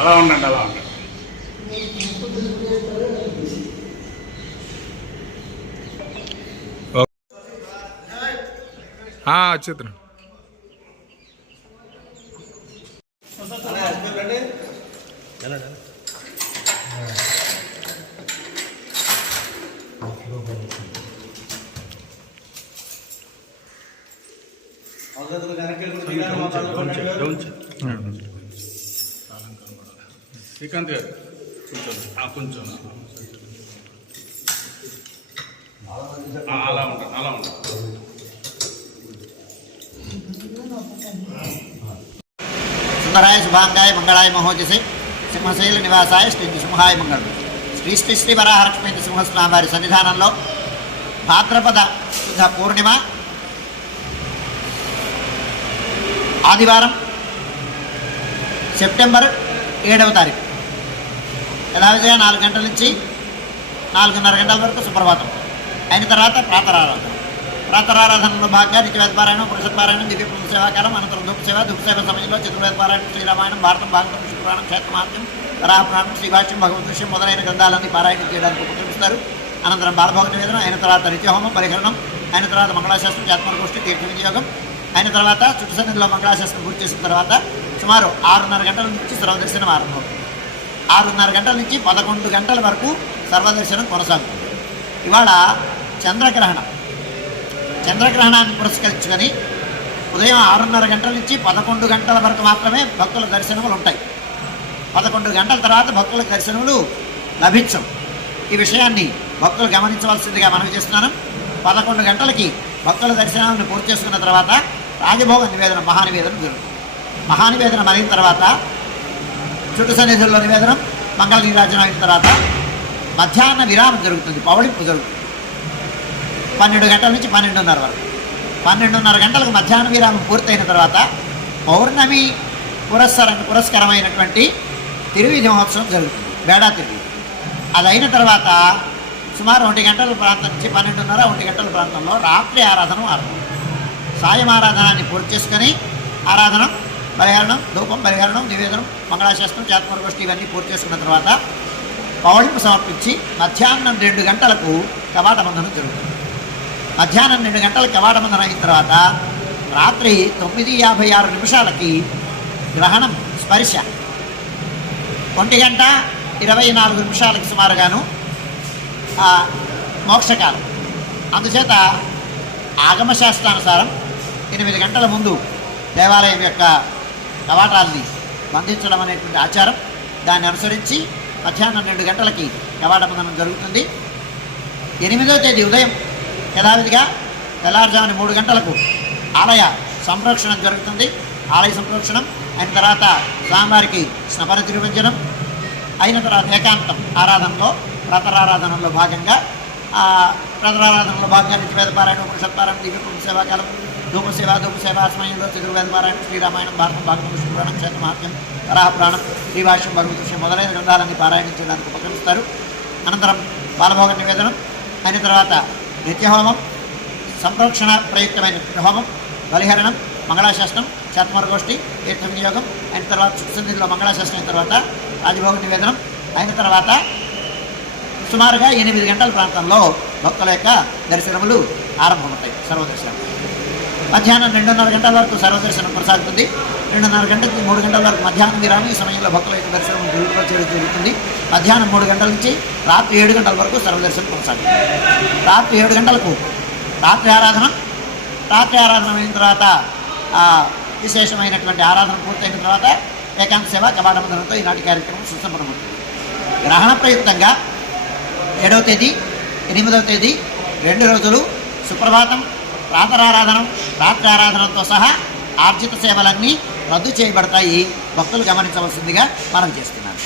అలా ఉండండి, అలా ఉండండి. చిత్రం శ్రీకాంత్ గారు కొంచెం అలా ఉంటాను, అలా ఉంటాను. సుందరాయ శుభాంగాయ మంగళాయ మహోజసే సింహశైల నివాసాయ శ్రీ నృసింహాయ మంగళం. శ్రీ శ్రీ శ్రీ వరాహలక్ష్మీ నృసింహస్వామి వారి సన్నిధానంలో భాద్రపద శుద్ధ పూర్ణిమ ఆదివారం సెప్టెంబర్ 7వ తారీఖు యథావిధిగా 4 గంటల నుంచి 4:30 గంటల వరకు సుప్రభాతం అయిన తర్వాత ప్రాతరారాధనలో భాగంగా నిత్యవేద పారాయణం, పురుషత్ పారాయణం, దివ్య పురుష సేవాకాలం, అనంతరం ధూపసేవ సమయంలో చతుర్వేద పారాయణం, శ్రీరామాయణం, భారతం, భాగవతం, శివపురాణం, క్షేత్రమాత్యం, వరాహపురాణం, శ్రీభాష్యం, భగవద్గీత మొదలైన గ్రంథాలన్నీ పారాయణం చేయడానికి ఉపక్రమిస్తారు. అనంతరం బాలభోగ నివేదన అయిన తర్వాత నిత్యహోమం, పరిహరణం అయిన తర్వాత మంగళాశాస్త్రం, జాతమరగోష్ఠి, తీర్థ వినియోగం అయిన తర్వాత చుట్టు సన్నిధిలో మంగళాశాస్త్రం పూర్తి చేసిన తర్వాత సుమారు 6:30 గంటల నుంచి సర్వదర్శనం ఆరంభం. 6:30 గంటల నుంచి 11 గంటల వరకు సర్వదర్శనం కొనసాగుతుంది. ఇవాళ చంద్రగ్రహణాన్ని పురస్కరించుకొని ఉదయం 6:30 గంటల నుంచి 11 గంటల వరకు మాత్రమే భక్తుల దర్శనములు ఉంటాయి. 11 గంటల తర్వాత భక్తుల దర్శనములు లభించవు. ఈ విషయాన్ని భక్తులు గమనించవలసిందిగా మనవి చేస్తున్నాను. 11 గంటలకి భక్తుల దర్శనాలను పూర్తి చేసుకున్న తర్వాత రాజభోగ నివేదన, మహానివేదన జరుగుతుంది. మహానివేదన అయిన తర్వాత చుట్టు సన్నిధుల్లో నివేదనం, మంగళ నీరాజనం అయిన తర్వాత మధ్యాహ్న విరామం జరుగుతుంది, పవళింపు జరుగుతుంది. 12 గంటల నుంచి 12:30 వరకు. 12:30 గంటలకు మధ్యాహ్న విరామం పూర్తయిన తర్వాత పౌర్ణమి పురస్కరమైనటువంటి తిరువీధి మహోత్సవం జరుగుతుంది, బేడా తిరువీధి. అది అయిన తర్వాత సుమారు 1 గంటల ప్రాంతం నుంచి 12:30, 1 గంటల ప్రాంతంలో రాత్రి ఆరాధన ఆరంభం. సాయం ఆరాధనాన్ని పూర్తి చేసుకొని ఆరాధన, పరిహరణం, ధూపం, పరిహరణం, నివేదనం, మంగళాశాస్త్రం, జాతమరగోష్ఠి ఇవన్నీ పూర్తి చేసుకున్న తర్వాత పౌళింపు సమర్పించి మధ్యాహ్నం 2 గంటలకు కవాటబంధనం జరుగుతుంది. మధ్యాహ్నం 2 గంటలకు కవాటబంధనం అయిన తర్వాత రాత్రి 9:56 గ్రహణం స్పర్శ, 1:24 సుమారుగాను మోక్షకాలం. అందుచేత ఆగమశాస్త్రానుసారం 8 గంటల ముందు దేవాలయం యొక్క కవాటాలని బంధించడం అనేటువంటి ఆచారం. దాన్ని అనుసరించి మధ్యాహ్నం 2 గంటలకి కవాటబంధనం జరుగుతుంది. 8వ తేదీ ఉదయం యథావిధిగా తెల్లారుజామున 3 గంటలకు ఆలయ సంప్రోక్షణం జరుగుతుంది. ఆలయ సంప్రోక్షణం అయిన తర్వాత స్వామివారికి స్నపన తిరువంజనం అయిన తర్వాత ఏకాంతం ఆరాధనలో, ప్రాతరారాధనలో భాగంగా నిత్యవేద పారాయణం, పురుషత్ పారాయణం, దివ్య పురుష సేవాకాలం, ధూపసేవ సమయంలో చతుర్వేద పారాయణం, శ్రీరామాయణం, భారతం, భాగవతం, శివపురాణం, క్షేత్రమాత్యం, వరాహపురాణం, శ్రీభాష్యం, భగవద్గీత మొదలైన గ్రంథాలన్నీ పారాయణం చేయడానికి ఉపక్రమిస్తారు. అనంతరం బాలభోగ నివేదనం అయిన తర్వాత నిత్యహోమం, సంప్రోక్షణ ప్రయుక్తమైన హోమం, బలిహరణం, మంగళాశాస్త్రం, జాతమరగోష్ఠి, తీర్థ వినియోగం అయిన తర్వాత సన్నిధిలో మంగళాశాస్త్రం అయిన తర్వాత రాజభోగ నివేదనం అయిన తర్వాత సుమారుగా 8 గంటల ప్రాంతంలో భక్తుల యొక్క దర్శనములు ఆరంభమవుతాయి, సర్వదర్శనం. మధ్యాహ్నం 2:30 గంటల వరకు సర్వదర్శనం కొనసాగుతుంది. 2:30 గంటల నుంచి 3 గంటల వరకు మధ్యాహ్నం విరామం. ఈ సమయంలో భక్తుల యొక్క దర్శనం జరుగుతుంది. మధ్యాహ్నం 3 గంటల నుంచి రాత్రి 7 గంటల వరకు సర్వదర్శనం కొనసాగుతుంది. రాత్రి 7 గంటలకు రాత్రి ఆరాధన అయిన తర్వాత విశేషమైనటువంటి ఆరాధన పూర్తయిన తర్వాత ఏకాంత సేవ, కవాటబంధనంతో ఈనాటి కార్యక్రమం సుసంపన్నమవుతుంది. గ్రహణ ప్రయుక్తంగా 7వ తేదీ, 8వ తేదీ 2 రోజులు సుప్రభాతం, ప్రాతరారాధనం, రాత్రి ఆరాధనతో సహా ఆర్జిత సేవలన్నీ రద్దు చేయబడతాయి. భక్తులు గమనించవలసిందిగా మనం చేస్తున్నాను.